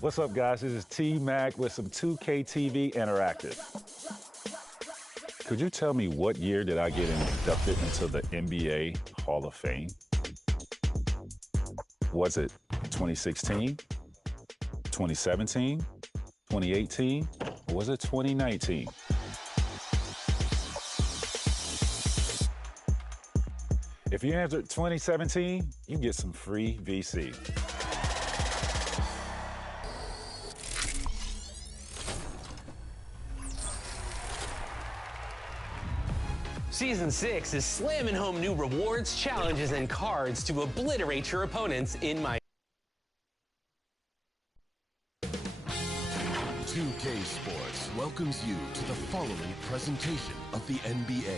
What's up, guys? This is T-Mac with some 2K TV Interactive. Could you tell me what year did I get inducted into the NBA Hall of Fame? Was it 2016, 2017, 2018, or was it 2019? If you answered 2017, you get some free VC. Season 6 is slamming home new rewards, challenges, and cards to obliterate your opponents in my 2K Sports welcomes you to the following presentation of the NBA.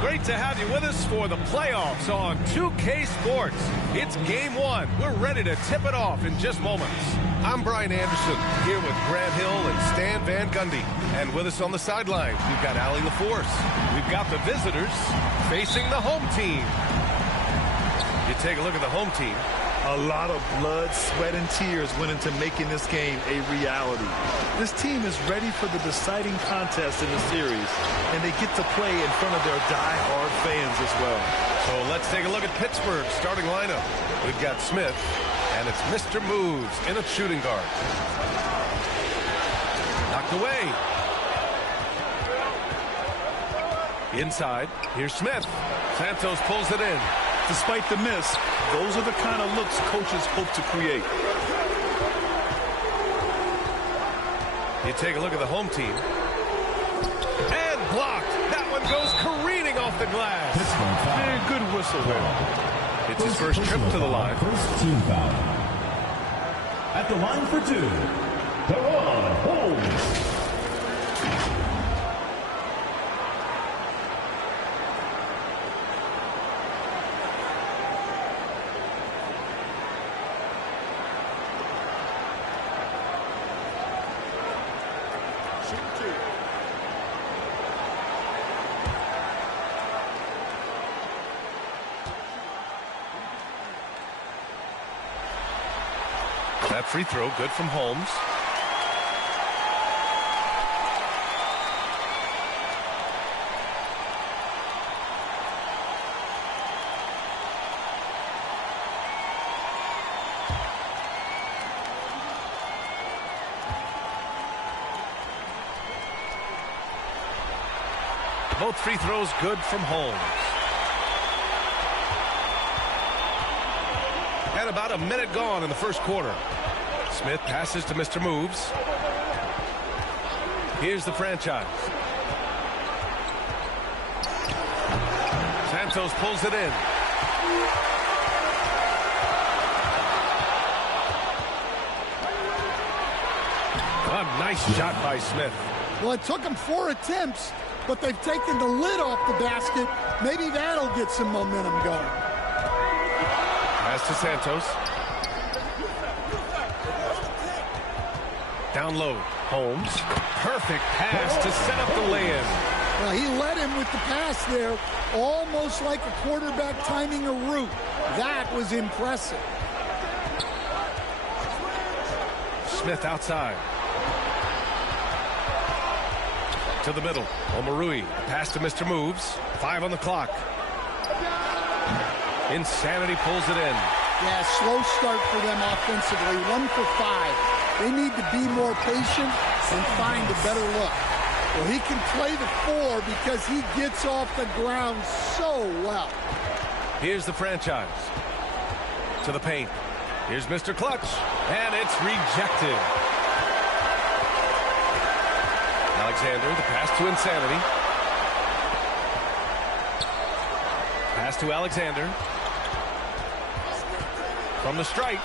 Great to have you with us for the playoffs on 2K Sports. It's game one. We're ready to tip it off in just moments. I'm Brian Anderson, here with Grant Hill and Stan Van Gundy. And with us on the sidelines, we've got Allie LaForce. We've got the visitors facing the home team. You take a look at the home team. A lot of blood, sweat, and tears went into making this game a reality. This team is ready for the deciding contest in the series, and they get to play in front of their die-hard fans as well. So let's take a look at Pittsburgh's starting lineup. We've got Smith, and it's Mr. Moves in a shooting guard. Knocked away. Inside, here's Smith. Santos pulls it in. Despite the miss, those are the kind of looks coaches hope to create. You take a look at the home team. And blocked. That one goes careening off the glass. Man, good whistle there. It's his first trip to the line. First team foul. At the line for two, Deron Holmes. That free throw good from Holmes. Both free throws good from Holmes. And about a minute gone in the first quarter. Smith passes to Mr. Moves. Here's the franchise. Santos pulls it in. A nice shot by Smith. Well, it took them 4 attempts, but they've taken the lid off the basket. Maybe that'll get some momentum going. Pass to Santos. Down low, Holmes. Perfect pass to set up the lay-in. Well, he led him with the pass there, almost like a quarterback timing a route. That was impressive. Smith outside. To the middle, Omarui. Pass to Mr. Moves. 5 on the clock. Insanity pulls it in. Yeah, slow start for them offensively. 1 for 5. They need to be more patient and find a better look. Well, he can play the 4 because he gets off the ground so well. Here's the franchise. To the paint. Here's Mr. Clutch. And it's rejected. Alexander, the pass to Insanity. Pass to Alexander. From the strike.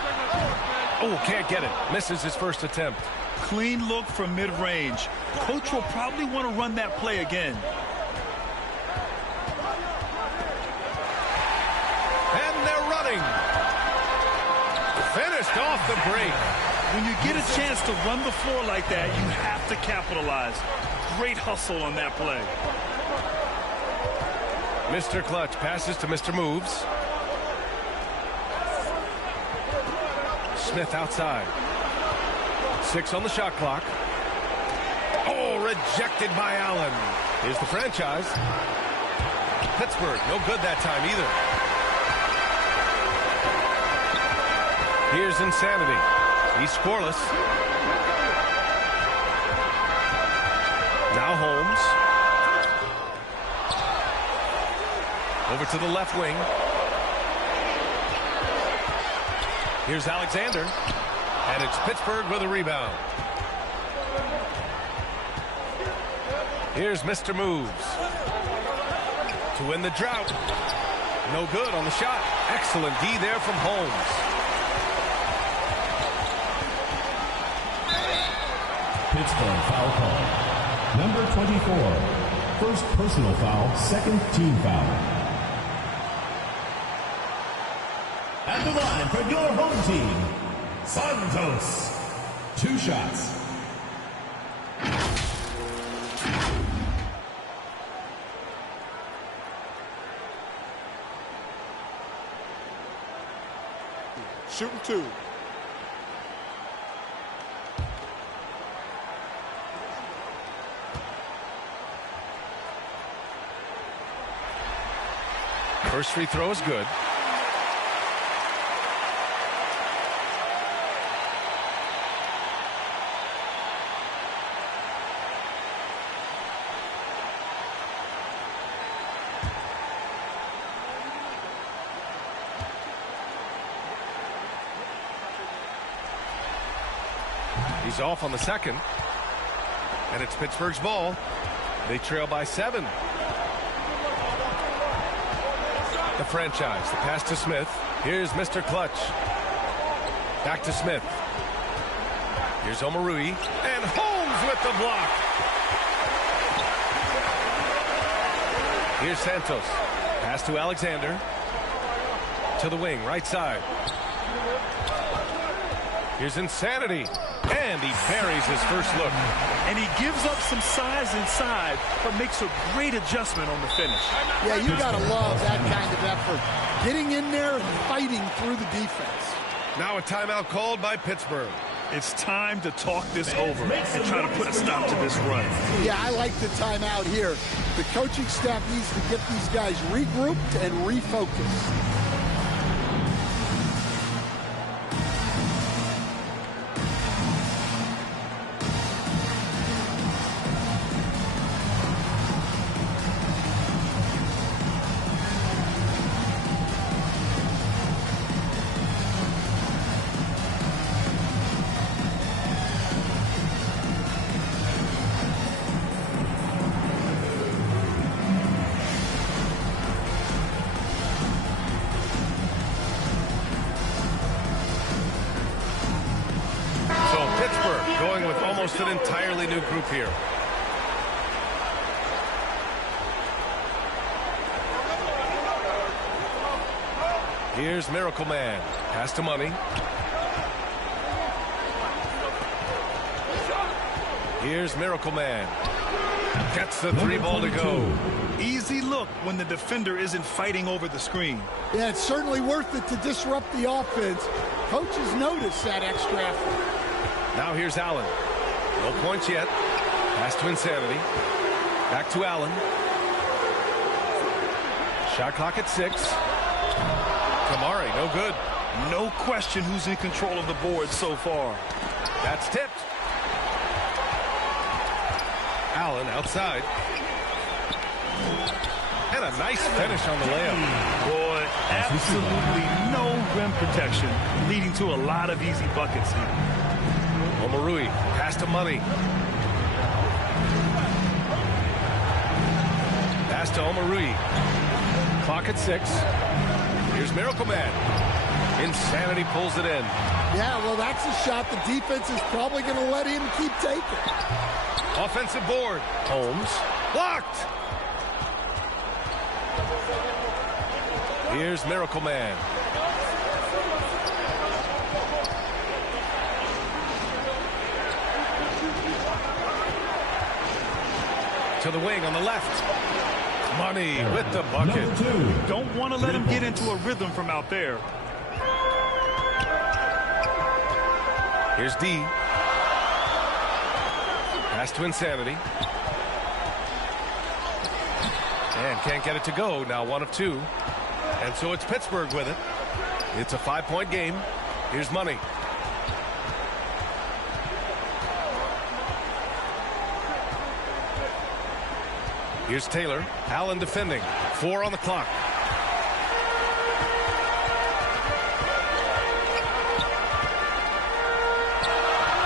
Oh, can't get it. Misses his first attempt. Clean look from mid-range. Coach will probably want to run that play again. And they're running. Finished off the break. When you get a chance to run the floor like that, you have to capitalize. Great hustle on that play. Mr. Clutch passes to Mr. Moves. Smith outside. 6 on the shot clock. Oh, rejected by Allen. Here's the franchise. Pittsburgh, no good that time either. Here's Insanity. He's scoreless. Now Holmes. Over to the left wing. Here's Alexander. And it's Pittsburgh with a rebound. Here's Mr. Moves. To win the drought. No good on the shot. Excellent D there from Holmes. Pittsburgh foul call. Number 24. First personal foul, second team foul. At the line for your home team, Santos. 2 shots. Shooting 2. First free throw is good. He's off on the second. And it's Pittsburgh's ball. They trail by 7. The franchise, the pass to Smith. Here's Mr. Clutch. Back to Smith. Here's Omarui. And Holmes with the block. Here's Santos. Pass to Alexander. To the wing, right side. Here's Insanity. And he buries his first look. And he gives up some size inside, but makes a great adjustment on the finish. Yeah, you got to love that kind of effort. Getting in there and fighting through the defense. Now a timeout called by Pittsburgh. It's time to talk this over and try to put a stop to this run. Yeah, I like the timeout here. The coaching staff needs to get these guys regrouped and refocused. Going with almost an entirely new group here. Here's Miracle Man. Pass to Money. Here's Miracle Man. Gets the 3 ball to go. Easy look when the defender isn't fighting over the screen. Yeah, it's certainly worth it to disrupt the offense. Coaches notice that extra effort. Now here's Allen. No points yet. Pass to Insanity. Back to Allen. Shot clock at 6. Kamari, no good. No question who's in control of the board so far. That's tipped. Allen outside. And a nice finish on the layup. Boy, absolutely no rim protection, leading to a lot of easy buckets here. Omarui, pass to Money. Pass to Omarui. Clock at 6. Here's Miracle Man. Insanity pulls it in. Yeah, well, that's a shot the defense is probably going to let him keep taking. Offensive board. Holmes. Blocked. Here's Miracle Man. To the wing on the left. Money with the bucket. Don't want to let him get into a rhythm from out there. Here's D. Pass to Insanity. And can't get it to go. Now 1 of 2. And so it's Pittsburgh with it. It's a 5-point game. Here's Money. Here's Taylor. Allen defending. 4 on the clock.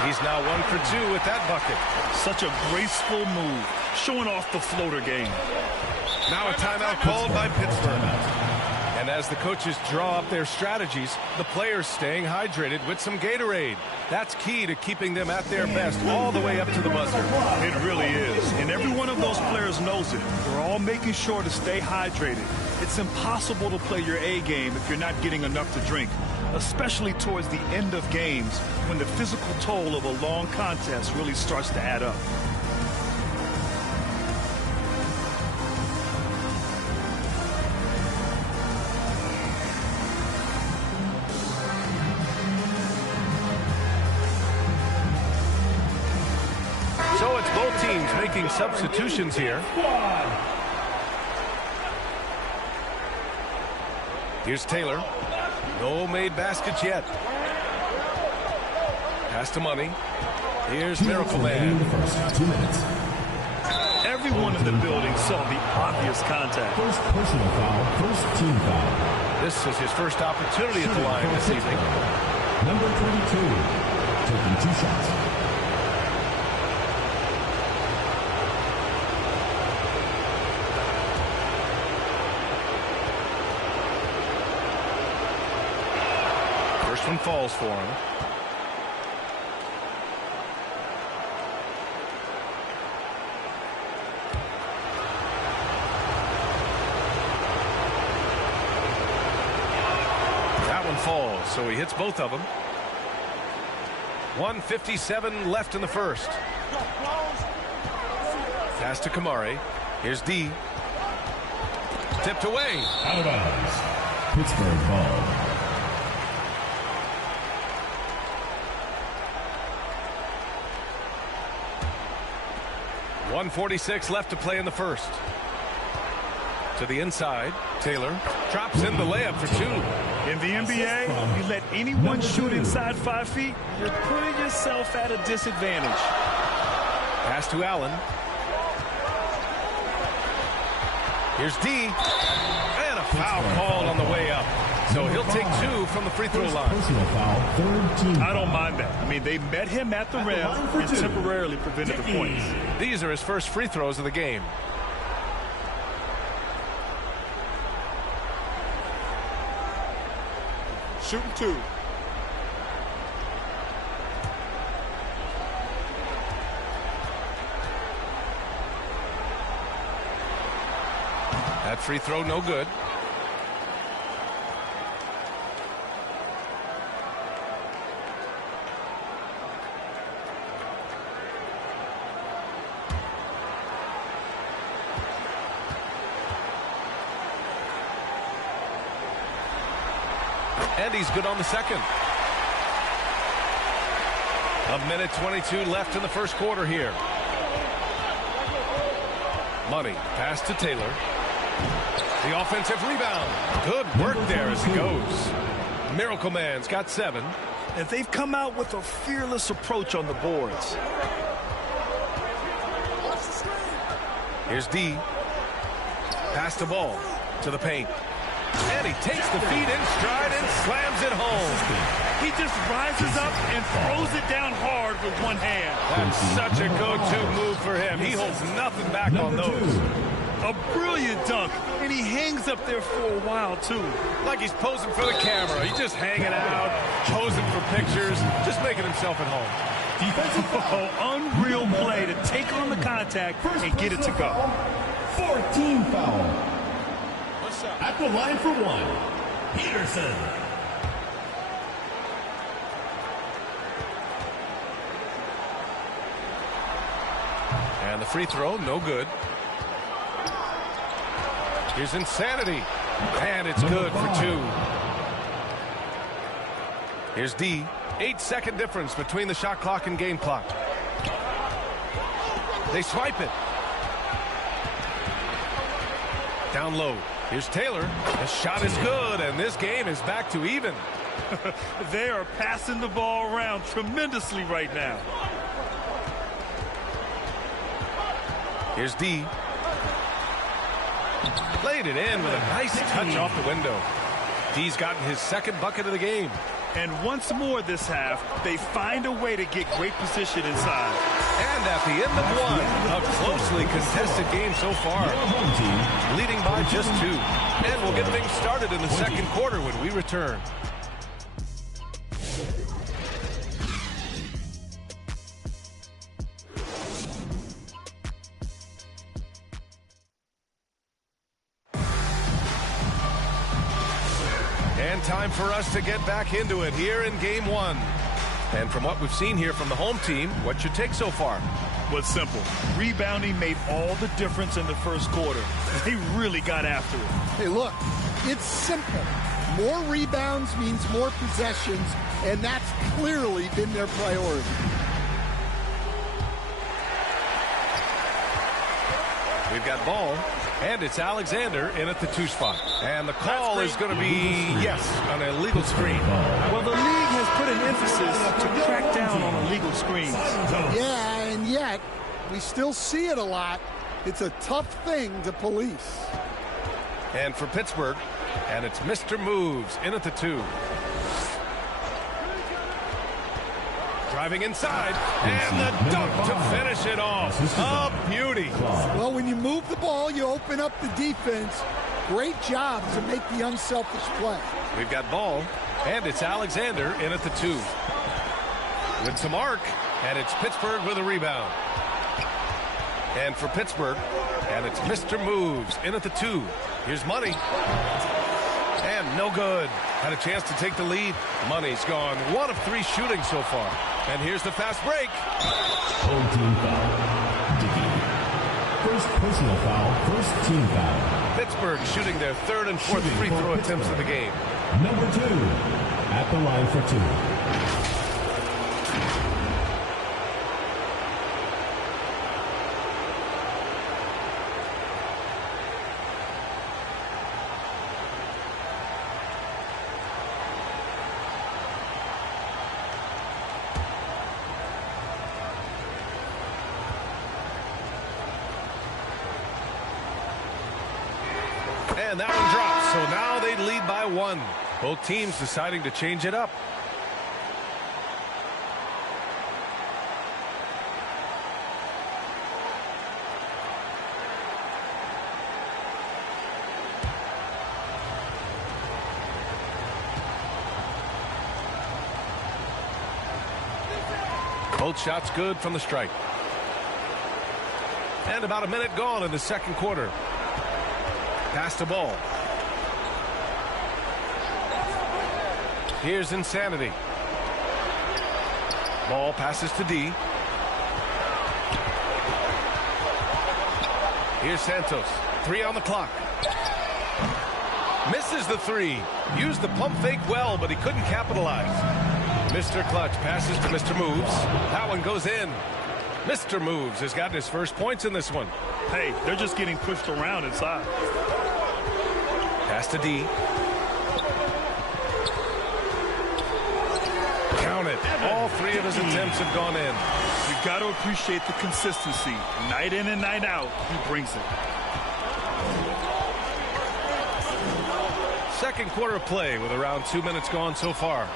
He's now 1 for 2 with that bucket. Such a graceful move, showing off the floater game. Now a timeout called by Pittsburgh. And as the coaches draw up their strategies, the players staying hydrated with some Gatorade. That's key to keeping them at their best all the way up to the buzzer. It really is. And every one of those players knows it. They're all making sure to stay hydrated. It's impossible to play your A game if you're not getting enough to drink, especially towards the end of games when the physical toll of a long contest really starts to add up. So it's both teams making substitutions here. Here's Taylor. No made baskets yet. Pass to Money. Here's Miracle Man. Everyone in the building saw the obvious contact. First personal foul, first team foul. This is his first opportunity at the line this evening. Number 22, taking 2 shots. First one falls for him. That one falls, so he hits both of them. 1:57 left in the first. Pass to Kamari. Here's D. Tipped away. Out of bounds. Pittsburgh ball. .146 left to play in the first. To the inside, Taylor drops in the layup for 2. In the NBA, you let anyone shoot inside 5 feet, you're putting yourself at a disadvantage. Pass to Allen. Here's D. And a foul called on the way up. So he'll take 2 from the free throw line. Personal foul, third team. I don't mind that. I mean, they met him at the rim and temporarily prevented the points. These are his first free throws of the game. Shooting 2. That free throw no good. And he's good on the second. 1:22 left in the first quarter here. Money. Pass to Taylor. The offensive rebound. Good work there as it goes. Miracle Man's got 7. And they've come out with a fearless approach on the boards. Here's D. Pass the ball to the paint. And he takes the feet in stride and slams it home. He just rises up and throws it down hard with one hand. That's such a go-to move for him. He holds nothing back on those. A brilliant dunk, and he hangs up there for a while, too. Like he's posing for the camera. He's just hanging out, posing for pictures, just making himself at home. Defensive foul. Unreal play to take on the contact and get it to go. 14 foul. At the line for 1, Peterson. And the free throw, no good. Here's Insanity. And it's good for 2. Here's D. 8-second difference between the shot clock and game clock. They swipe it. Down low. Here's Taylor. The shot is good, and this game is back to even. They are passing the ball around tremendously right now. Here's D. Played it in with a nice touch off the window. D's gotten his second bucket of the game. And once more this half, they find a way to get great position inside. And at the end of one, a closely contested game so far. Leading by just 2. And we'll get things started in the second quarter when we return. And time for us to get back into it here in game 1. And from what we've seen here from the home team, what's your take so far? Well, it's simple. Rebounding made all the difference in the first quarter. They really got after it. Hey, look, it's simple. More rebounds means more possessions, and that's clearly been their priority. We've got ball, and it's Alexander in at the 2 spot. And the call is going to be, yes, an illegal screen. Well, the league has put an emphasis to crack down on illegal screens. Yeah, and yet, we still see it a lot. It's a tough thing to police. And for Pittsburgh, and it's Mr. Moves in at the 2. Driving inside, and the dunk to finish it off. A beauty. Well, when you move the ball, you open up the defense. Great job to make the unselfish play. We've got ball, and it's Alexander in at the 2. With some arc, and it's Pittsburgh with a rebound. And for Pittsburgh, and it's Mr. Moves in at the 2. Here's Money. And no good. Had a chance to take the lead. Money's gone 1 of 3 shooting so far. And here's the fast break. Home team foul. Dickey. First personal foul, first team foul. Pittsburgh shooting their 3rd and 4th free throw attempts of the game. Number 2, at the line for 2. And that one drops, so now they lead by 1. Both teams deciding to change it up. Both shots good from the strike. And about a minute gone in the second quarter. Pass the ball. Here's Insanity. Ball passes to D. Here's Santos. 3 on the clock. Misses the 3. Used the pump fake well, but he couldn't capitalize. Mr. Clutch passes to Mr. Moves. That one goes in. Mr. Moves has gotten his first points in this one. Hey, they're just getting pushed around inside. Pass to D. Count it. All 3 of his attempts have gone in. You've got to appreciate the consistency. Night in and night out, he brings it. Second quarter of play with around 2 minutes gone so far.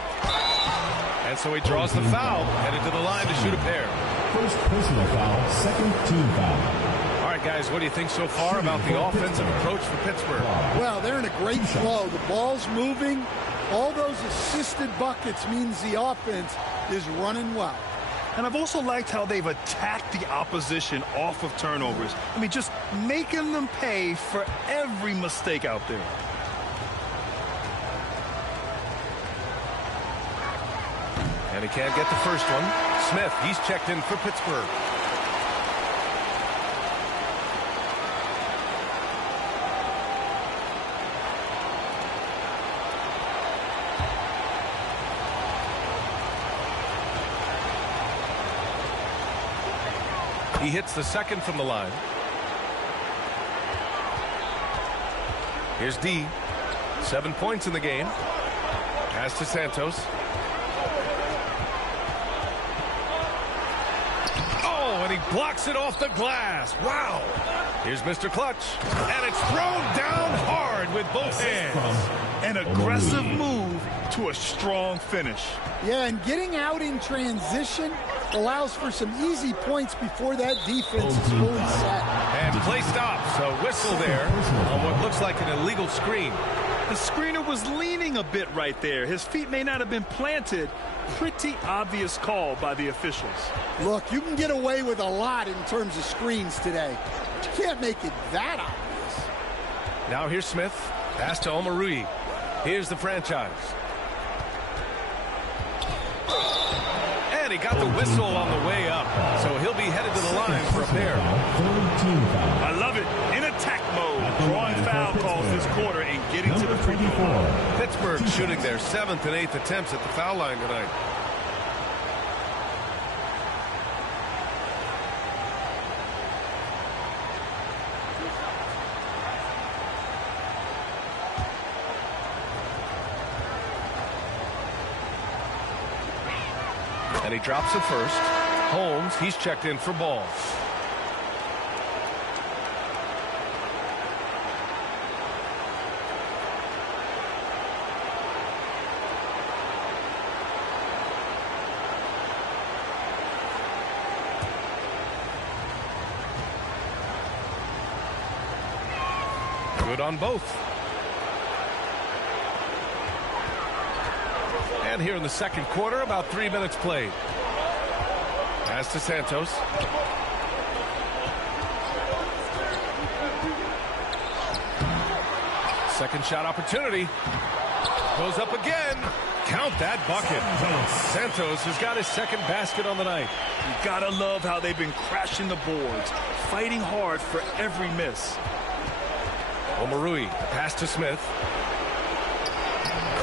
And so he draws the foul, headed to the line to shoot a pair. First personal foul, second team foul. All right, guys, what do you think so far about the offensive approach for Pittsburgh? Well, they're in a great flow. The ball's moving. All those assisted buckets means the offense is running well. And I've also liked how they've attacked the opposition off of turnovers. I mean, just making them pay for every mistake out there. And he can't get the first one. Smith, he's checked in for Pittsburgh. He hits the second from the line. Here's D. 7 points in the game. Pass to Santos. Oh, and he blocks it off the glass. Wow. Here's Mr. Clutch. And it's thrown down hard with both hands. An aggressive move to a strong finish. Yeah, and getting out in transition allows for some easy points before that defense is fully set. And play stops. A whistle there on what looks like an illegal screen. The screener was leaning a bit right there. His feet may not have been planted. Pretty obvious call by the officials. Look, you can get away with a lot in terms of screens today. But you can't make it that obvious. Now here's Smith. Pass to Omarui. Here's the franchise. And he got the whistle on the way up. So he'll be headed to the line for a pair. I love it. In attack mode. Drawing foul calls this quarter and getting to the free throw line. Pittsburgh shooting their 7th and 8th attempts at the foul line tonight. And he drops it first. Holmes, he's checked in for ball. Good on both. And here in the second quarter, about 3 minutes played. Pass to Santos. Second shot opportunity. Goes up again. Count that bucket. Santos has got his second basket on the night. You gotta love how they've been crashing the boards, fighting hard for every miss. Omarui, pass to Smith.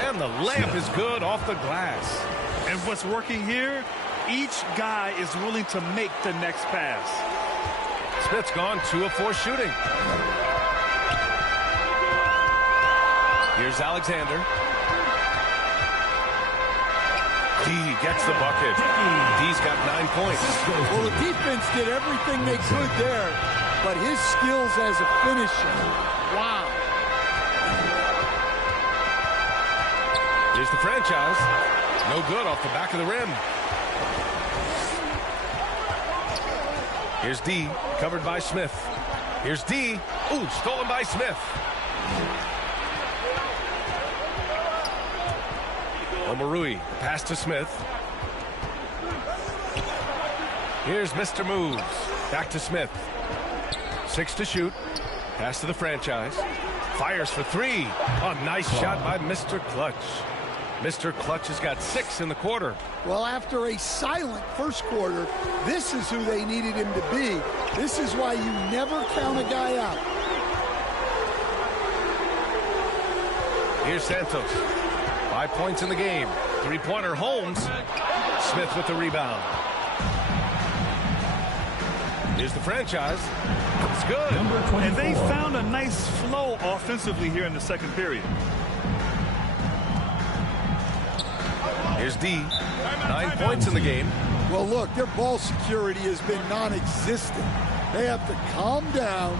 And the layup is good off the glass. And what's working here? Each guy is willing to make the next pass. Smith's gone 2 of 4 shooting. Here's Alexander. D gets the bucket. D's got 9 points. Well, the defense did everything they could there, but his skills as a finisher, wow. Here's the franchise. No good off the back of the rim. Here's D, covered by Smith. Here's D. Ooh, stolen by Smith. Omarui, pass to Smith. Here's Mr. Moves. Back to Smith. 6 to shoot. Pass to the franchise. Fires for 3. A nice shot by Mr. Clutch. Mr. Clutch has got 6 in the quarter. Well, after a silent first quarter, this is who they needed him to be. This is why you never count a guy out. Here's Santos. 5 points in the game. 3-pointer Holmes. Smith with the rebound. Here's the franchise. It's good. And they found a nice flow offensively here in the second period. Here's D. 9 points in the game. Well, look, their ball security has been non-existent. They have to calm down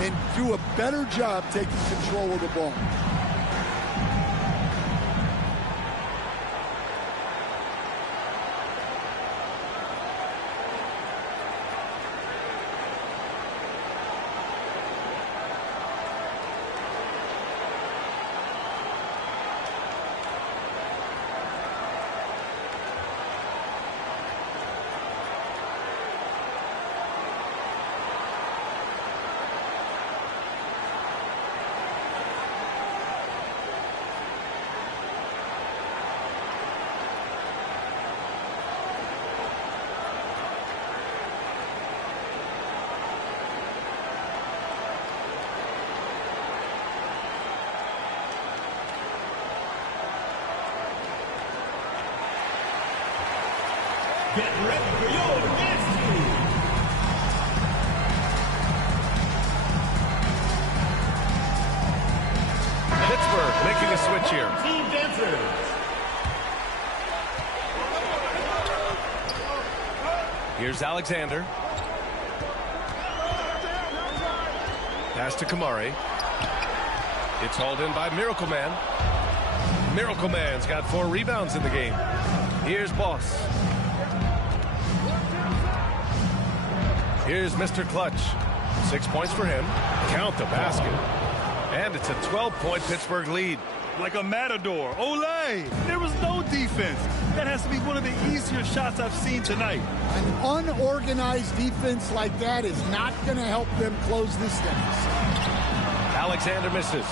and do a better job taking control of the ball. Get ready for your dance move. Pittsburgh making a switch here. Team Panthers. Here's Alexander. Pass to Kamari. It's hauled in by Miracle Man. Miracle Man's got 4 rebounds in the game. Here's Boss. Here's Mr. Clutch. 6 points for him. Count the basket. And it's a 12-point Pittsburgh lead. Like a matador. Olay! There was no defense. That has to be one of the easier shots I've seen tonight. An unorganized defense like that is not going to help them close this deficit. Alexander misses.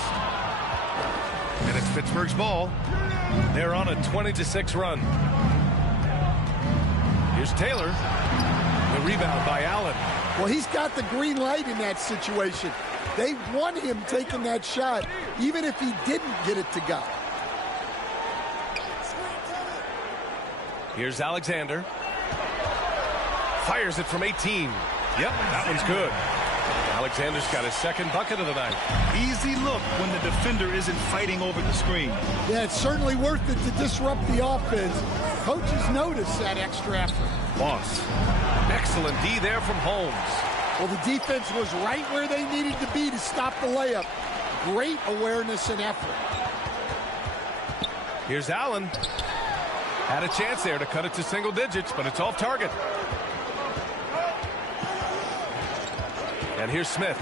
And it's Pittsburgh's ball. They're on a 20-6 run. Here's Taylor. The rebound by Allen. Well, he's got the green light in that situation. They want him taking that shot, even if he didn't get it to go. Here's Alexander. Fires it from 18. Yep, that one's good. Alexander's got his second bucket of the night. Easy look when the defender isn't fighting over the screen. Yeah, it's certainly worth it to disrupt the offense. Coaches notice that extra effort. Boss. Excellent D there from Holmes. Well, the defense was right where they needed to be to stop the layup. Great awareness and effort. Here's Allen. Had a chance there to cut it to single digits, but it's off target. And here's Smith.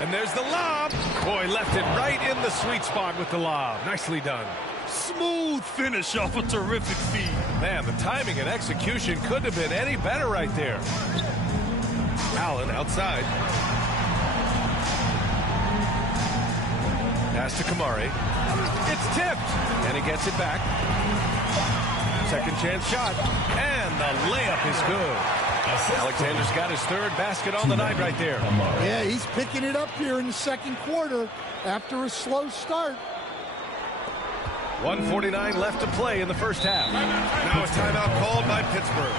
And there's the lob. Boy, left it right in the sweet spot with the lob. Nicely done. Smooth finish off a terrific feed. Man, the timing and execution couldn't have been any better right there. Allen outside. Pass to Kamari. It's tipped. And he gets it back. Second chance shot. And the layup is good. Alexander's got his third basket on the night right there. Yeah, he's picking it up here in the second quarter after a slow start. 1:49 left to play in the first half. Now a timeout called by Pittsburgh.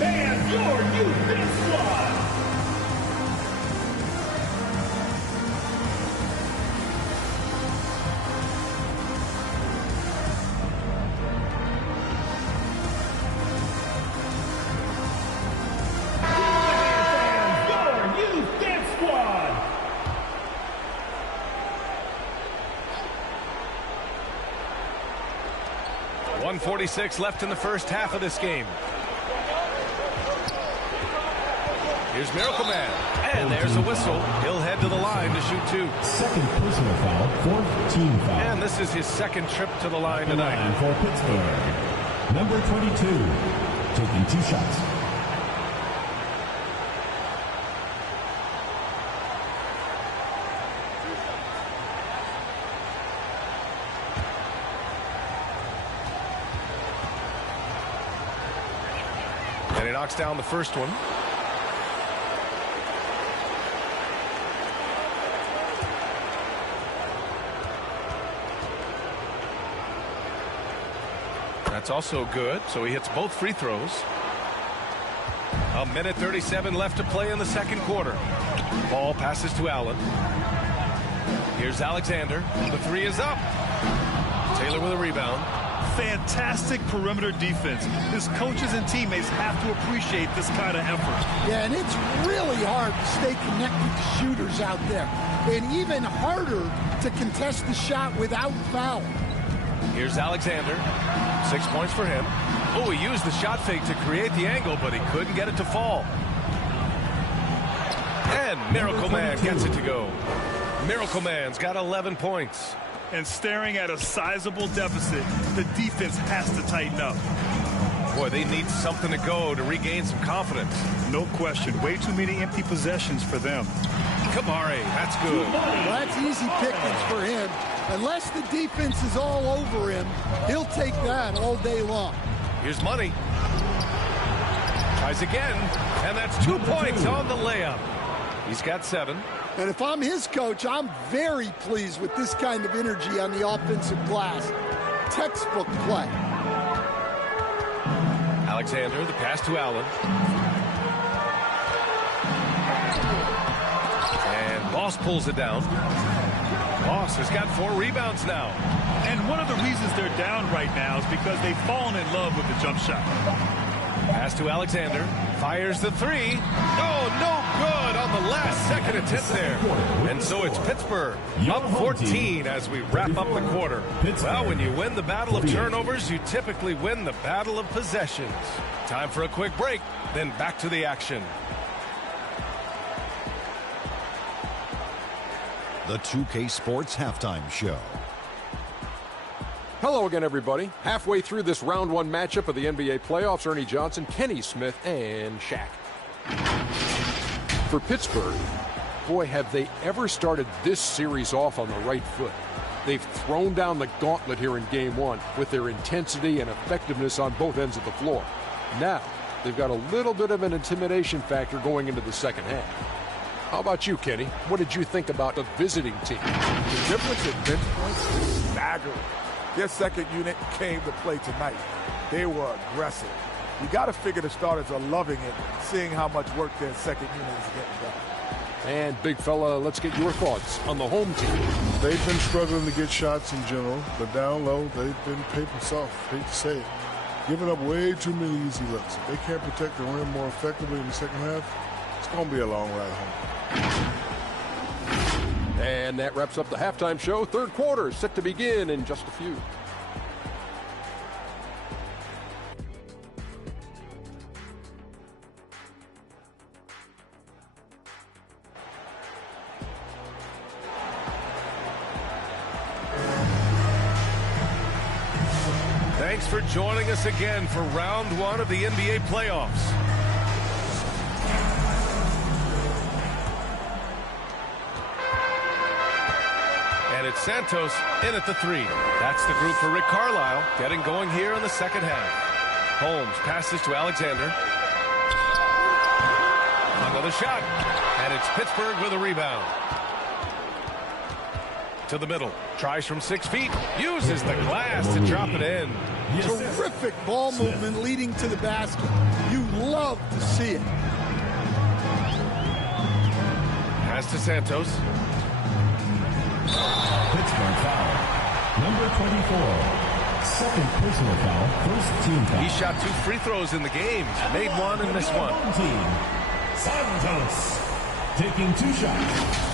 And your new Pitt squad. Your new Pitt squad. 1:46 left in the first half of this game. Here's Miracle Man. And there's a whistle. He'll head to the line to shoot 2. Second personal foul, 4th team foul. And this is his second trip to the line tonight. Line for Pittsburgh. Number 22, taking 2 shots. And he knocks down the first one. That's also good, so he hits both free throws. 1:37 left to play in the second quarter. Ball passes to Allen. Here's Alexander. The 3 is up. Taylor with a rebound. Fantastic perimeter defense. His coaches and teammates have to appreciate this kind of effort. Yeah, and it's really hard to stay connected to shooters out there. And even harder to contest the shot without foul. Here's Alexander. 6 points for him. Oh, he used the shot fake to create the angle, but he couldn't get it to fall. And Miracle Man gets it to go. Miracle Man's got 11 points. And staring at a sizable deficit, the defense has to tighten up. Boy, they need something to go to regain some confidence. No question. Way too many empty possessions for them. Kamari, that's good. Well, that's easy pickings for him. Unless the defense is all over him, he'll take that all day long. Here's Money. Tries again, and that's 2 points on the layup. He's got 7. And if I'm his coach, I'm very pleased with this kind of energy on the offensive glass. Textbook play. Alexander, the pass to Allen. Boss pulls it down. Boss has got 4 rebounds now. And one of the reasons they're down right now is because they've fallen in love with the jump shot. Pass to Alexander. Fires the 3. Oh, no good on the last second attempt there. And so it's Pittsburgh up 14 as we wrap up the quarter. Well, when you win the battle of turnovers, you typically win the battle of possessions. Time for a quick break, then back to the action. The 2K Sports Halftime Show. Hello again, everybody. Halfway through this round 1 matchup of the NBA playoffs, Ernie Johnson, Kenny Smith, and Shaq. For Pittsburgh, boy, have they ever started this series off on the right foot. They've thrown down the gauntlet here in Game 1 with their intensity and effectiveness on both ends of the floor. Now, they've got a little bit of an intimidation factor going into the second half. How about you, Kenny? What did you think about the visiting team? The difference in bench points is staggering. Their second unit came to play tonight. They were aggressive. You got to figure the starters are loving it, seeing how much work their second unit is getting done. And big fella, let's get your thoughts on the home team. They've been struggling to get shots in general, but down low, they've been paper soft, hate to say it. Giving up way too many easy looks. If they can't protect the rim more effectively in the second half, it's going to be a long ride home. And that wraps up the halftime show. Third quarter set to begin in just a few. Thanks for joining us again for round 1 of the NBA playoffs. And it's Santos in at the 3. That's the group for Rick Carlisle getting going here in the second half. Holmes passes to Alexander. Another shot. And it's Pittsburgh with a rebound. To the middle. Tries from 6 feet. Uses the glass to drop it in. Terrific ball movement leading to the basket. You love to see it. Pass to Santos. Pittsburgh foul. Number 24. Second personal foul. First team foul. He shot 2 free throws in the game. Made 1 and missed 1. Team. Santos taking 2 shots.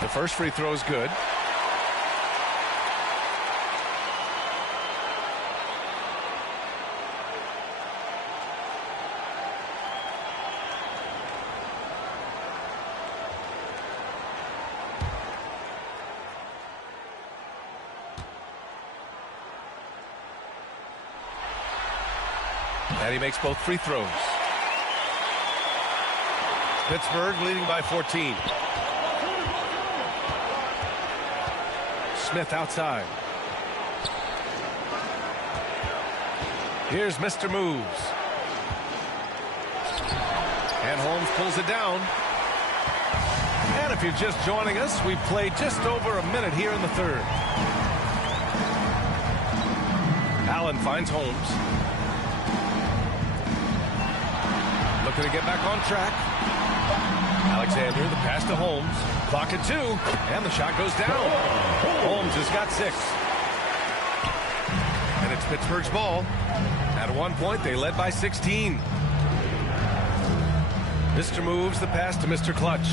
The first free throw is good. And he makes both free throws. Pittsburgh leading by 14. Smith outside. Here's Mr. Moves. And Holmes pulls it down. And if you're just joining us, we've played just over a minute here in the third. Allen finds Holmes. Looking to get back on track. Alexander, the pass to Holmes. Clock at 2, and the shot goes down. Holmes has got 6. And it's Pittsburgh's ball. At one point, they led by 16. Mr. Moves the pass to Mr. Clutch.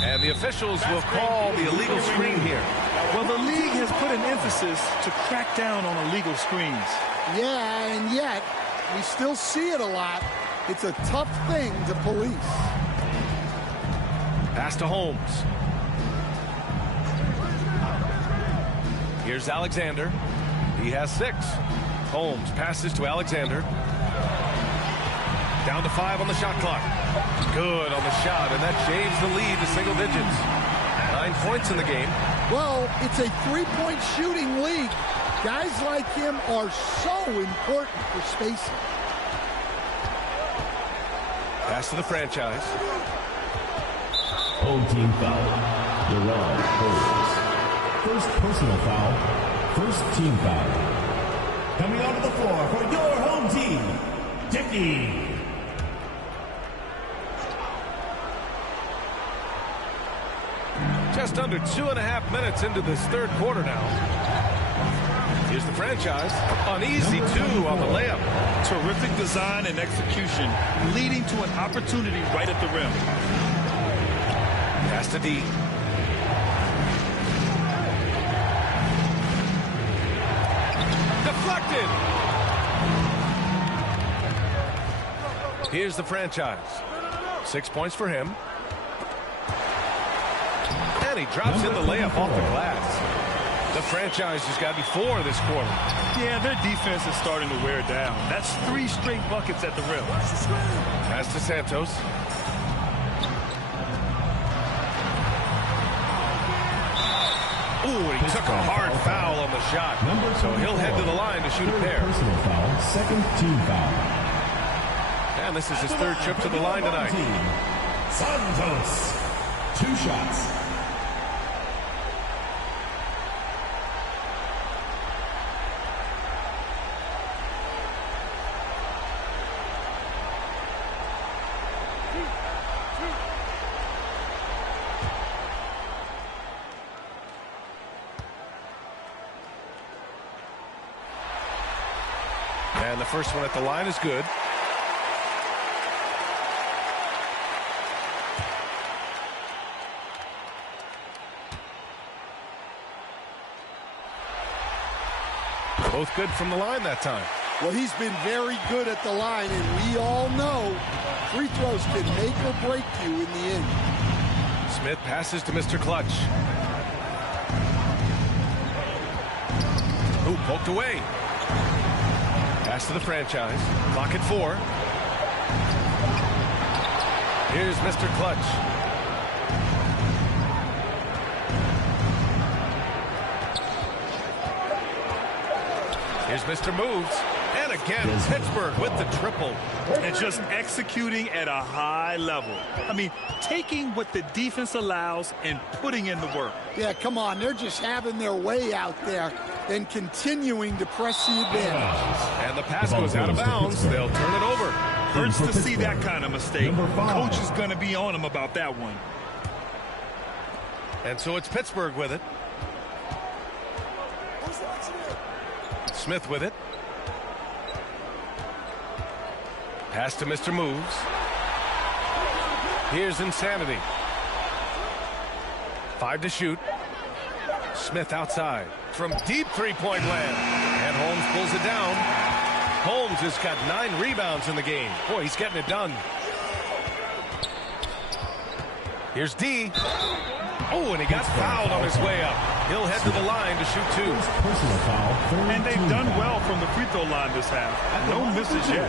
And the officials will call the illegal screen here. Well, the league has put an emphasis to crack down on illegal screens. Yeah, and yet, we still see it a lot. It's a tough thing to police. Pass to Holmes. Here's Alexander. He has 6. Holmes passes to Alexander. Down to 5 on the shot clock. Good on the shot, and that shaves the lead to single digits. 9 points in the game. Well, it's a 3-point shooting league. Guys like him are so important for spacing. Pass to the franchise. Home team foul. Iran holds. First personal foul. First team foul. Coming onto the floor for your home team, Dickey. Just under 2.5 minutes into this third quarter now. Here's the franchise. Uneasy, two on the layup. Terrific design and execution, leading to an opportunity right at the rim. Pass to D. Deflected. Here's the franchise. 6 points for him. And he drops in the layup off the glass. The franchise has got to be 4 this quarter. Yeah, their defense is starting to wear down. That's 3 straight buckets at the rim. Pass to Santos. Ooh, and he took a hard foul on the shot. So he'll head to the line to shoot a pair. Personal foul, second team foul. And this is his third trip to the line tonight. Santos. 2 shots. And the first one at the line is good. Both good from the line that time. Well, he's been very good at the line, and we all know free throws can make or break you in the end. Smith passes to Mr. Clutch. Ooh, poked away. Pass to the franchise. Clock at 4. Here's Mr. Clutch. Here's Mr. Moves. And again, Pittsburgh with the triple. And just executing at a high level. I mean, taking what the defense allows and putting in the work. Yeah, come on. They're just having their way out there and continuing to press the advantage. And the pass goes out of bounds. They'll turn it over. Hurts to see that kind of mistake. Coach is going to be on him about that one. And so it's Pittsburgh with it. Smith with it. Pass to Mr. Moves. Here's Insanity. 5 to shoot. Smith outside from deep three-point land. And Holmes pulls it down. Holmes has got 9 rebounds in the game. Boy, he's getting it done. Here's D. Oh, and he got fouled on his way up. He'll head to the line to shoot 2. Personal foul. And they've done well from the free throw line this half. No misses yet.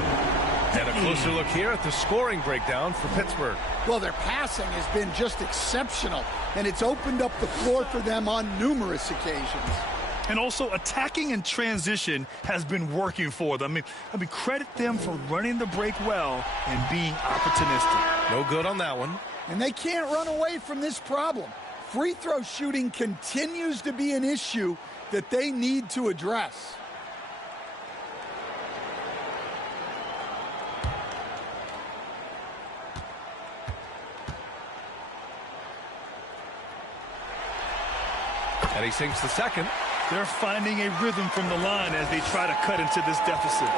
And a closer look here at the scoring breakdown for Pittsburgh. Well, their passing has been just exceptional, and it's opened up the floor for them on numerous occasions. And also, attacking in transition has been working for them. I mean, credit them for running the break well and being opportunistic. No good on that one. And they can't run away from this problem. Free throw shooting continues to be an issue that they need to address. And he sinks the second. They're finding a rhythm from the line as they try to cut into this deficit.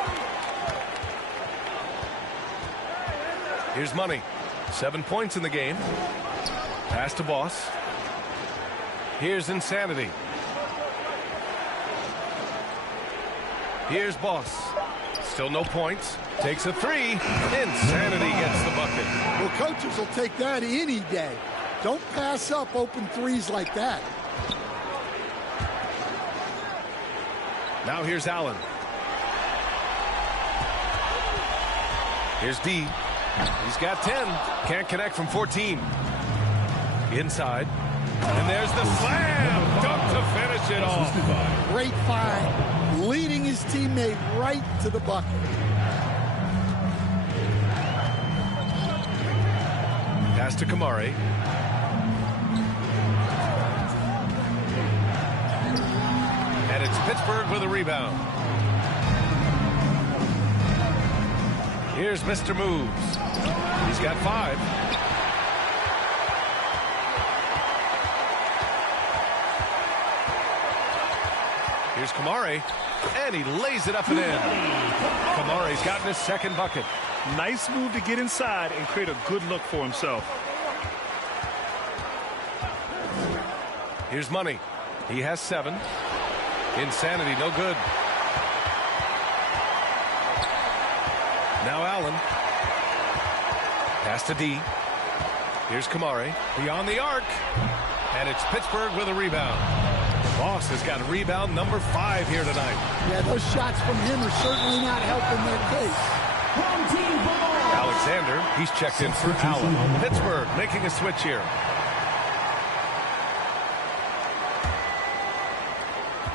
Here's Money. 7 points in the game. Pass to Boss. Here's Insanity. Here's Boss. Still no points. Takes a 3. Insanity gets the bucket. Well, coaches will take that any day. Don't pass up open threes like that. Now here's Allen. Here's D. He's got 10. Can't connect from 14. Inside. And there's the slam. Dunk to finish it off. Great great find, leading his teammate right to the bucket. Pass to Kamari. And it's Pittsburgh with a rebound. Here's Mr. Moves. He's got 5. Here's Kamari, and he lays it up and in. Kamari's gotten his second bucket. Nice move to get inside and create a good look for himself. Here's Money. He has 7. Insanity, no good. Now Allen. Pass to D. Here's Kamari. Beyond the arc. And it's Pittsburgh with a rebound. Boss has got rebound number 5 here tonight. Yeah, those shots from him are certainly not helping their case. Alexander, he's checked in for Allen. Pittsburgh making a switch here.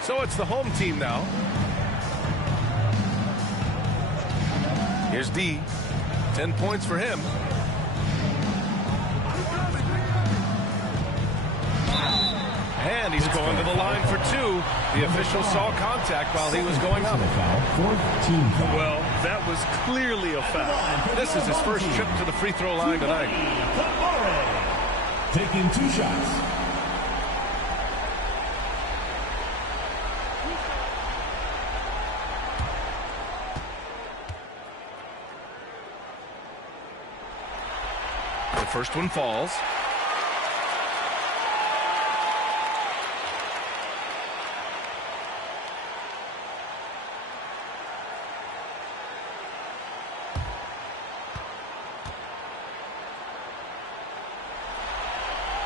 So it's the home team now. Here's D. 10 points for him. And he's going to the line for 2. The official saw contact while he was going up. Well, that was clearly a foul. This is his first trip to the free throw line tonight. Taking 2 shots. The first one falls.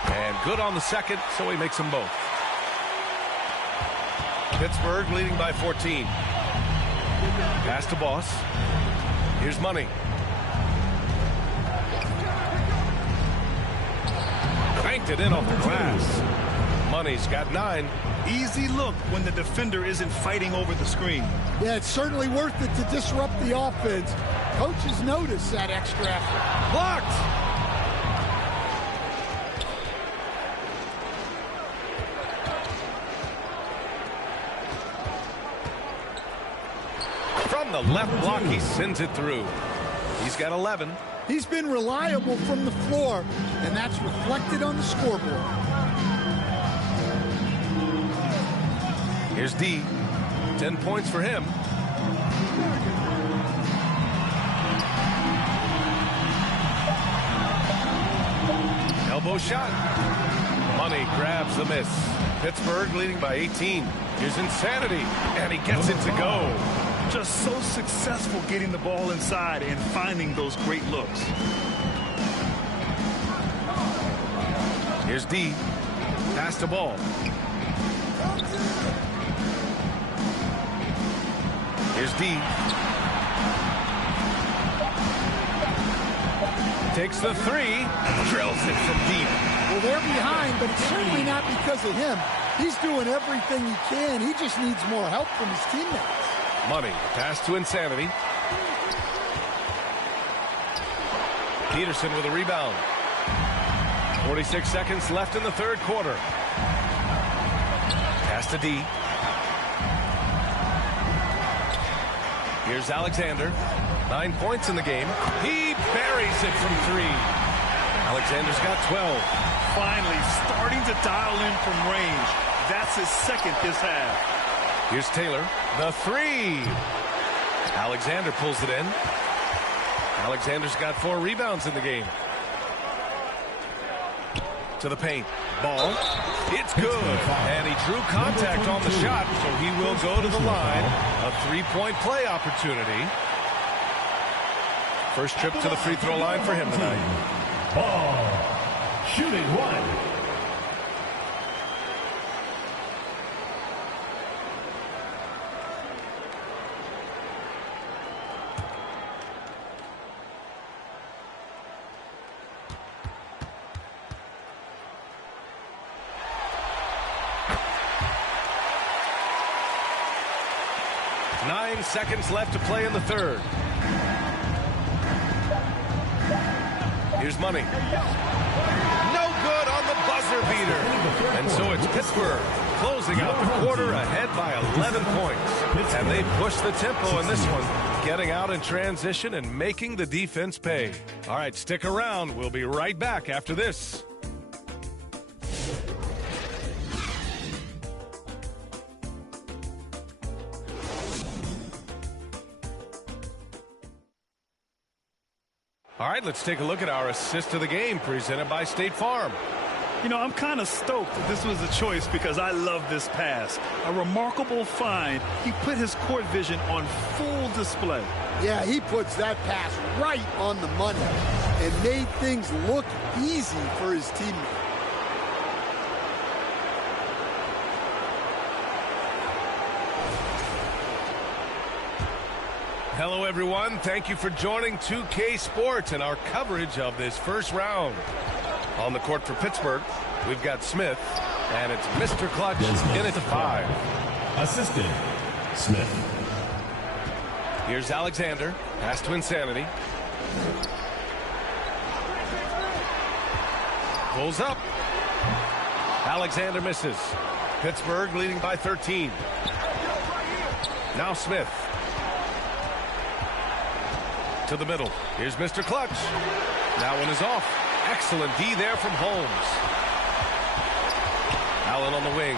And good on the second, so he makes them both. Pittsburgh leading by 14. Pass to Boss. Here's Money. Banked it in off the glass. Money's got 9. Easy look when the defender isn't fighting over the screen. Yeah, it's certainly worth it to disrupt the offense. Coaches notice that extra effort. Blocked! From the left block, he sends it through. He's got 11. He's been reliable from the floor, and that's reflected on the scoreboard. Here's D. 10 points for him. Elbow shot. Money grabs the miss. Pittsburgh leading by 18. Here's Insanity, and he gets it to go. Just so successful getting the ball inside and finding those great looks. Here's D. Pass the ball. Here's D. Takes the 3. Drills it from deep. Well, they're behind, but it's certainly not because of him. He's doing everything he can. He just needs more help from his teammates. Money. Pass to Insanity. Peterson with a rebound. 46 seconds left in the third quarter. Pass to D. Here's Alexander. 9 points in the game. He buries it from 3. Alexander's got 12. Finally starting to dial in from range. That's his second this half. Here's Taylor. The 3. Alexander pulls it in. Alexander's got 4 rebounds in the game. To the paint. Ball. It's good. And he drew contact on the shot, so he will go to the line. A 3-point play opportunity. First trip to the free throw line for him tonight. Ball. Shooting 1. 9 seconds left to play in the third. Here's Money. No good on the buzzer beater. And so it's Pittsburgh closing out the quarter ahead by 11 points. And they push the tempo in this one, getting out in transition and making the defense pay. All right, stick around. We'll be right back after this. All right, let's take a look at our assist of the game presented by State Farm. You know, I'm kind of stoked that this was a choice because I love this pass. A remarkable find. He put his court vision on full display. Yeah, he puts that pass right on the money and made things look easy for his teammate. Hello, everyone. Thank you for joining 2K Sports and our coverage of this first round. On the court for Pittsburgh, we've got Smith, and it's Mr. Clutch in at 5. Assistant, Smith. Here's Alexander. Pass to Insanity. Pulls up. Alexander misses. Pittsburgh leading by 13. Now Smith. To the middle. Here's Mr. Clutch. That one is off. Excellent D there from Holmes. Allen on the wing.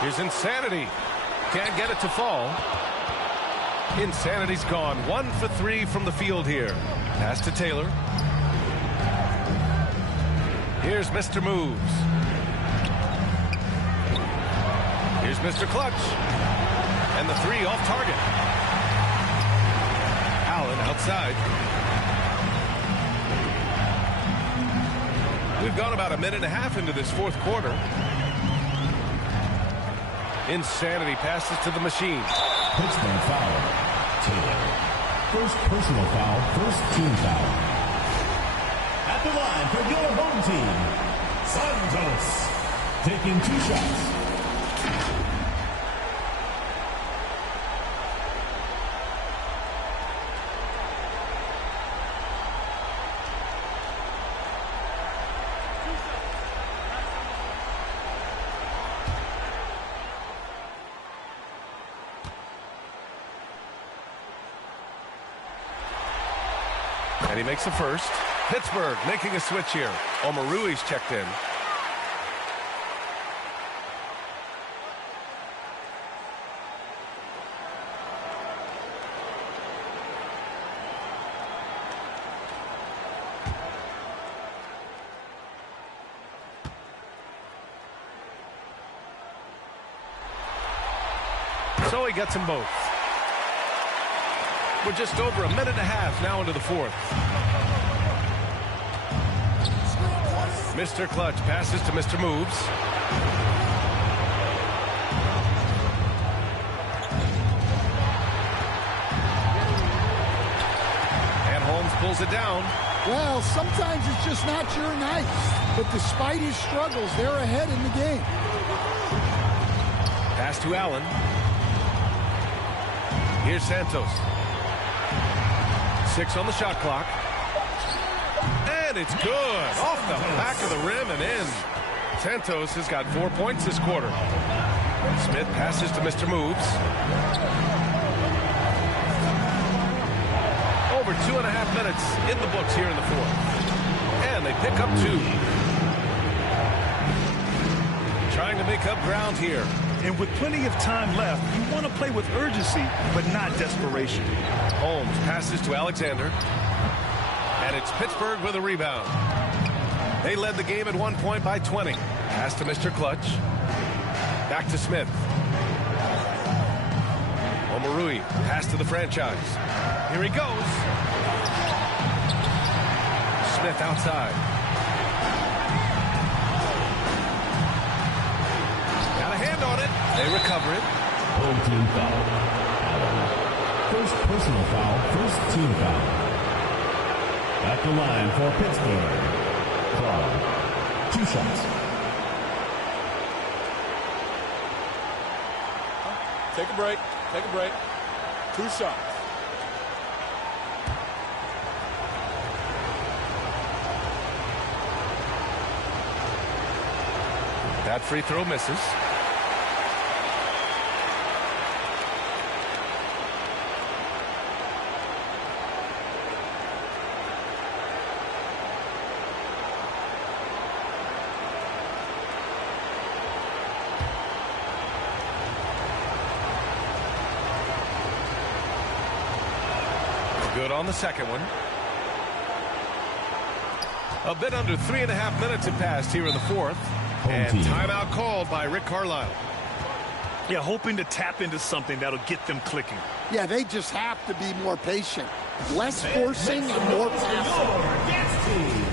Here's Insanity. Can't get it to fall. Insanity's gone. 1 for 3 from the field here. Pass to Taylor. Here's Mr. Moves. Here's Mr. Clutch. And the 3 off target. Allen outside. We've gone about a minute and a half into this fourth quarter. Insanity passes to the machine. Pittsburgh foul. Taylor. First personal foul, first team foul. At the line for your home team, Santos. Taking 2 shots. And he makes the first. Pittsburgh making a switch here. Omorui's checked in. So he gets them both. We're just over a minute and a half now into the fourth. Mr. Clutch passes to Mr. Moves. And Holmes pulls it down. Well, sometimes it's just not your night. But despite his struggles, they're ahead in the game. Pass to Allen. Here's Santos. 6 on the shot clock. And it's good. Off the back of the rim and in. Santos has got 4 points this quarter. Smith passes to Mr. Moves. Over 2.5 minutes in the books here in the fourth. And they pick up 2. Trying to make up ground here. And with plenty of time left, you want to play with urgency, but not desperation. Holmes passes to Alexander. And it's Pittsburgh with a rebound. They led the game at 1 point by 20. Pass to Mr. Clutch. Back to Smith. Omoruyi, pass to the franchise. Here he goes. Smith outside. Got a hand on it. They recover it. Home team foul. First personal foul, first team foul. At the line for Pittsburgh, Clark. 2 shots. Take a break. Take a break. 2 shots. That free throw misses. Good on the second one. A bit under 3.5 minutes have passed here in the fourth. And timeout called by Rick Carlisle. Yeah, hoping to tap into something that'll get them clicking. Yeah, they just have to be more patient. Less forcing and more passing.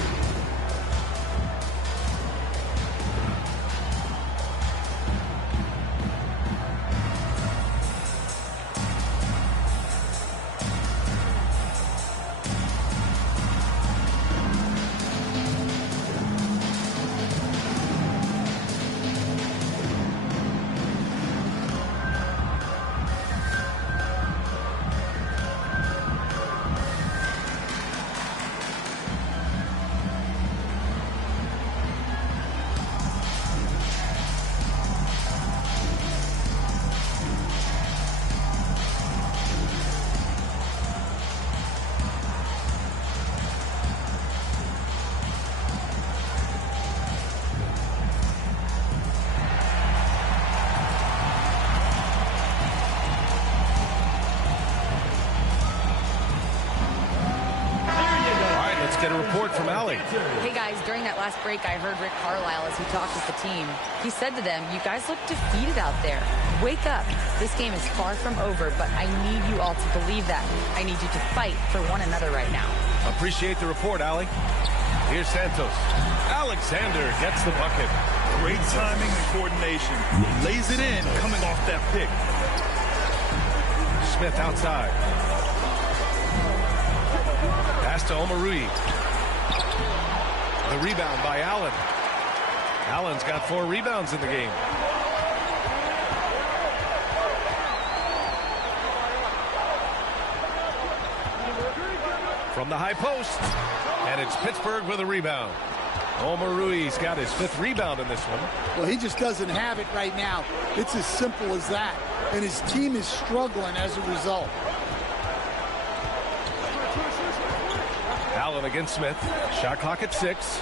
Get a report from Allie. Hey guys, during that last break, I heard Rick Carlisle as he talked with the team. He said to them, "You guys look defeated out there. Wake up. This game is far from over, but I need you all to believe that. I need you to fight for one another right now." Appreciate the report, Allie. Here's Santos. Alexander gets the bucket. Great timing and coordination. Lays it in coming off that pick. Smith outside. Pass to Omarui. The rebound by Allen. Allen's got 4 rebounds in the game. From the high post. And it's Pittsburgh with a rebound. Omarui's got his 5th rebound in this one. Well, he just doesn't have it right now. It's as simple as that. And his team is struggling as a result. Allen against Smith. Shot clock at 6.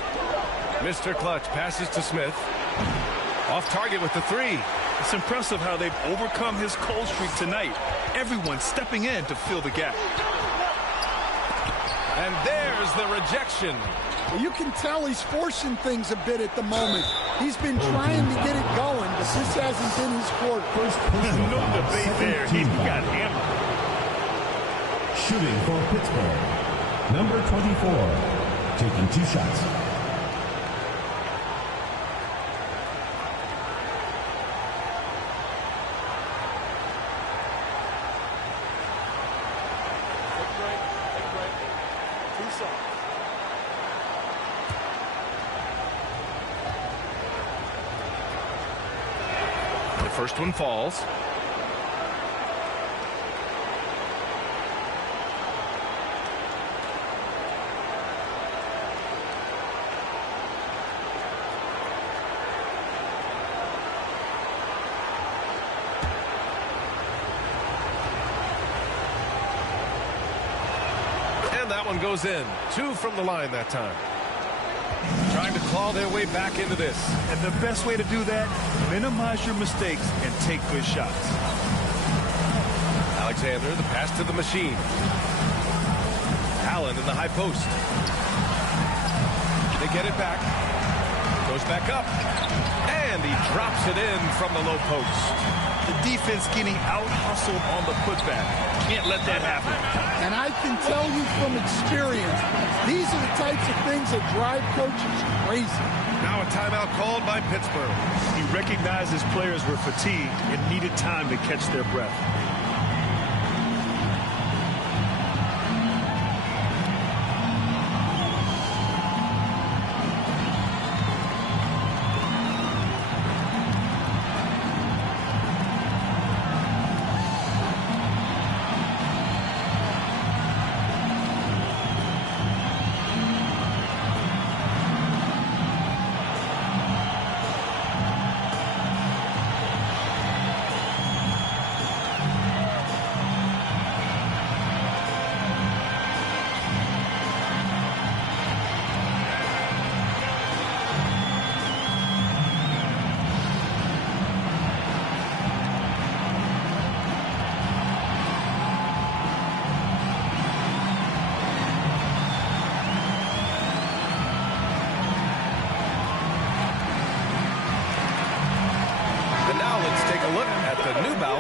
Mr. Clutch passes to Smith. Off target with the 3. It's impressive how they've overcome his cold streak tonight. Everyone stepping in to fill the gap. And there's the rejection. Well, you can tell he's forcing things a bit at the moment. He's been trying to get it going, but this hasn't been his quarter. No debate there. He got hammered. Shooting for Pittsburgh. Number 24, taking 2 shots. Take a break. 2 shots. The first one falls. That one goes in. 2 from the line that time. Trying to claw their way back into this. And the best way to do that, minimize your mistakes and take good shots. Alexander, the pass to the machine. Allen in the high post. They get it back. Goes back up. And he drops it in from the low post. The defense getting out-hustled on the putback. Can't let that happen. And I can tell you from experience, these are the types of things that drive coaches crazy. Now a timeout called by Pittsburgh. He recognized his players were fatigued and needed time to catch their breath.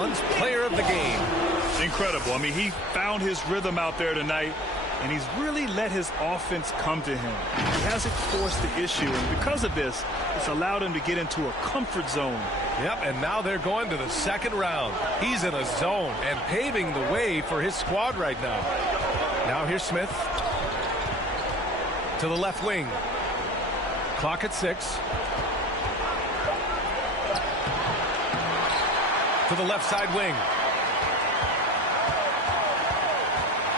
Allen's player of the game. Incredible. I mean, he found his rhythm out there tonight, and he's really let his offense come to him. He hasn't forced the issue, and because of this, it's allowed him to get into a comfort zone. Yep, and now they're going to the second round. He's in a zone and paving the way for his squad right now. Now here's Smith to the left wing. Clock at 6. To the left side wing.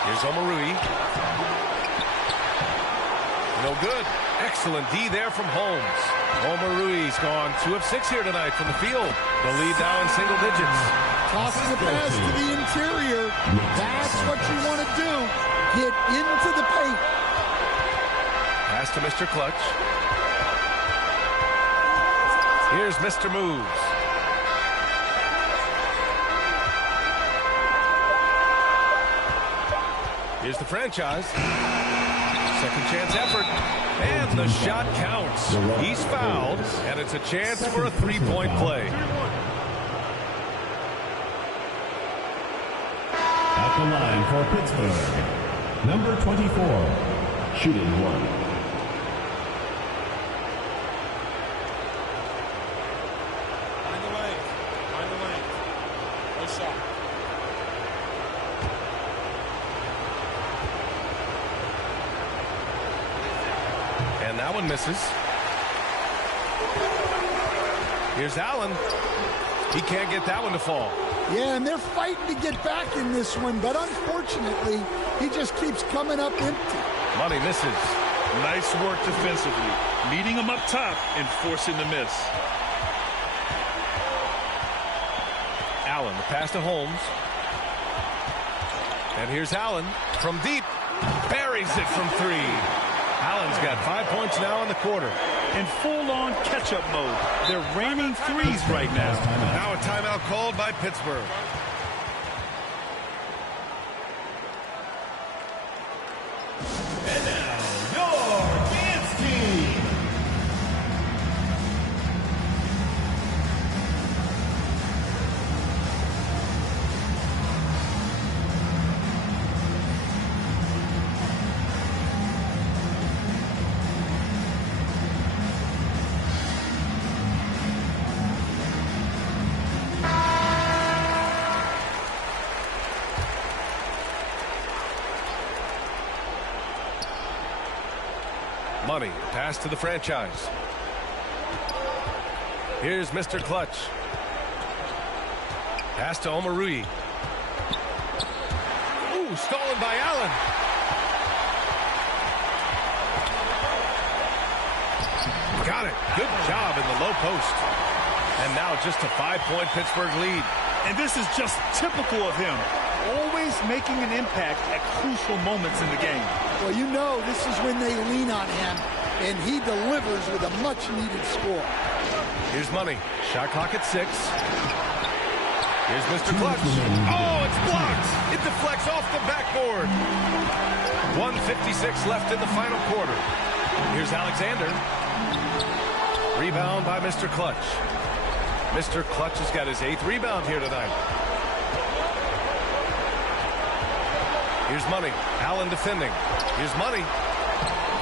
Here's Omarui. No good. Excellent D there from Holmes. Omarui's gone 2 of 6 here tonight from the field. The lead now in single digits. Tossing the pass to the interior. That's what you want to do. Get into the paint. Pass to Mr. Clutch. Here's Mr. Moves. Here's the franchise. Second chance effort. And the shot counts. He's fouled, and it's a chance for a three-point play. At the line for Pittsburgh, number 24, shooting 1. Find the lane. Find the lane. Good shot. And that one misses. Here's Allen. He can't get that one to fall. Yeah, and they're fighting to get back in this one, but unfortunately, he just keeps coming up empty. Money misses. Nice work defensively, meeting him up top and forcing the miss. Allen, the pass to Holmes. And here's Allen from deep. Buries it from 3. Allen's got 5 points now in the quarter. In full-on catch-up mode. They're raining threes right now. Now a timeout called by Pittsburgh. And now, your dance team. Money, pass to the franchise. Here's Mr. Clutch. Pass to Omarui. Ooh, stolen by Allen. Got it. Good job in the low post. And now just a 5-point Pittsburgh lead. And this is just typical of him. Always making an impact at crucial moments in the game. Well, you know this is when they lean on him, and he delivers with a much-needed score. Here's Money. Shot clock at 6. Here's Mr. Clutch. Oh, it's blocked. It deflects off the backboard. 1:56 left in the final quarter. Here's Alexander. Rebound by Mr. Clutch. Mr. Clutch has got his 8th rebound here tonight. Here's Money. Allen defending. Here's Money.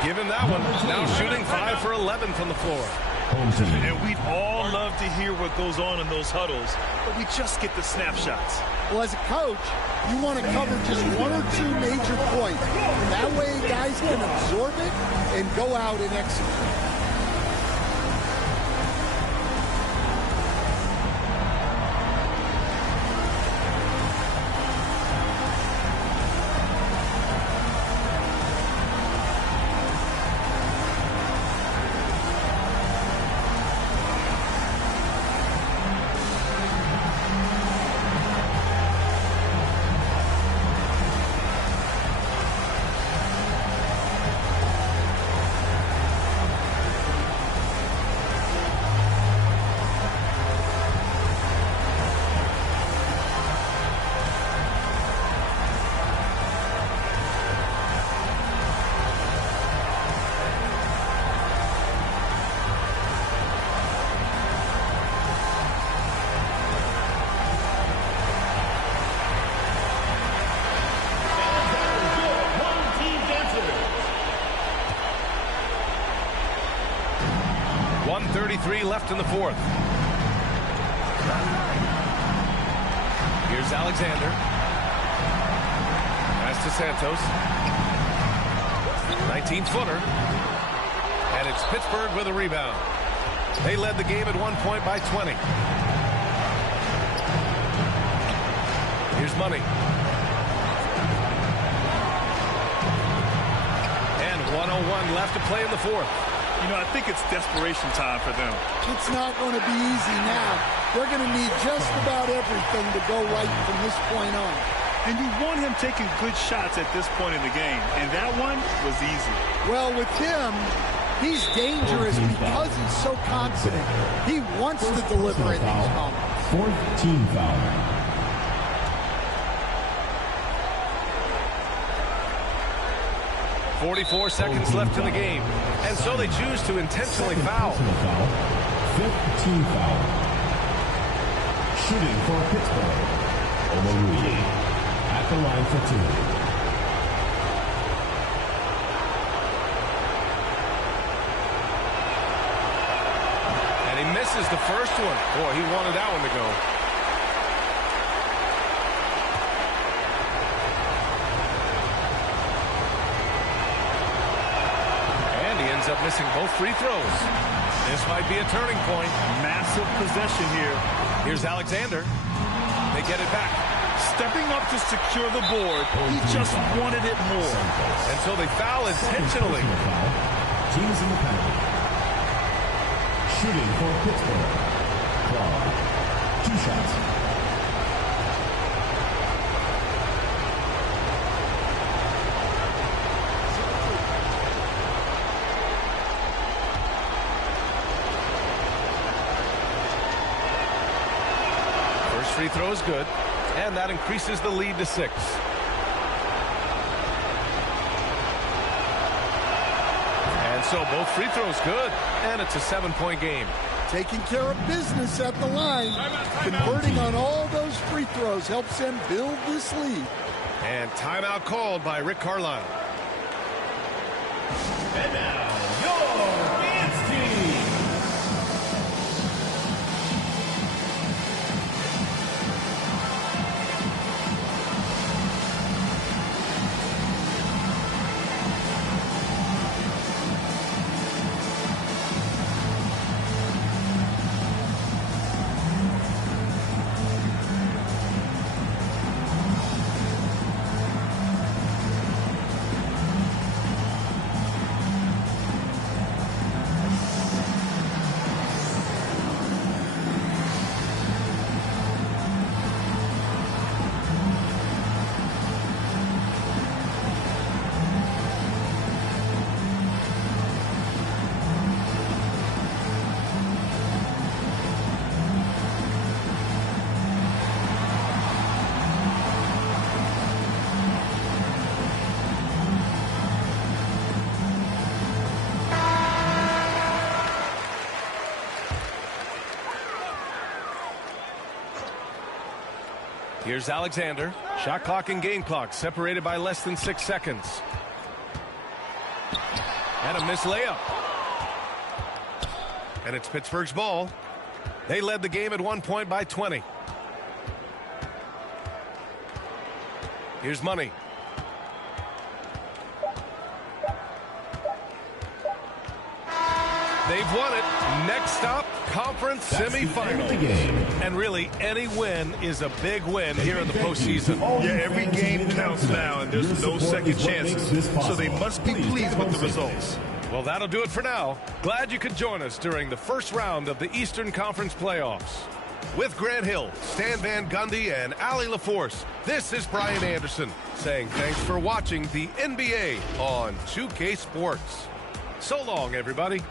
Give him that one. Now shooting 5 for 11 from the floor. And we'd all love to hear what goes on in those huddles, but we just get the snapshots. Well, as a coach, you want to cover just 1 or 2 major points. That way guys can absorb it and go out and execute. 1:33 left in the fourth. Here's Alexander. Pass to Santos. 19-footer. And it's Pittsburgh with a rebound. They led the game at 1 point by 20. Here's Money. And 1:01 left to play in the fourth. You know, I think it's desperation time for them. It's not going to be easy now. They're going to need just about everything to go right from this point on. And you want him taking good shots at this point in the game, and that one was easy. Well, with him, he's dangerous because he's so confident. He wants to deliver in these moments. Fourth team foul. .44 seconds left in the game, and so they choose to intentionally foul. Fifth team foul. Shooting for Pittsburgh. Omarui at the line for two. And he misses the first one. Boy, he wanted that one to go. Up missing both free throws. This might be a turning point. Massive possession here. Here's Alexander. They get it back. Stepping up to secure the board. He just wanted it more. And so they foul intentionally. Teams in the penalty. Shooting for Pittsburgh. Clark. 2 shots. Free throw is good, and that increases the lead to 6. And so both free throws good, and it's a 7-point game. Taking care of business at the line. Converting on all those free throws helps them build this lead. And timeout called by Rick Carlisle. And now, your dance team. Here's Alexander. Shot clock and game clock separated by less than 6 seconds. And a missed layup. And it's Pittsburgh's ball. They led the game at 1 point by 20. Here's Money. They've won it. Next stop, conference semifinal. And really, any win is a big win here in the postseason. Yeah, every game counts now, and there's no second chances. So they must be pleased with the results. Well, that'll do it for now. Glad you could join us during the first round of the Eastern Conference playoffs. With Grant Hill, Stan Van Gundy, and Allie LaForce, this is Brian Anderson saying thanks for watching the NBA on 2K Sports. So long, everybody.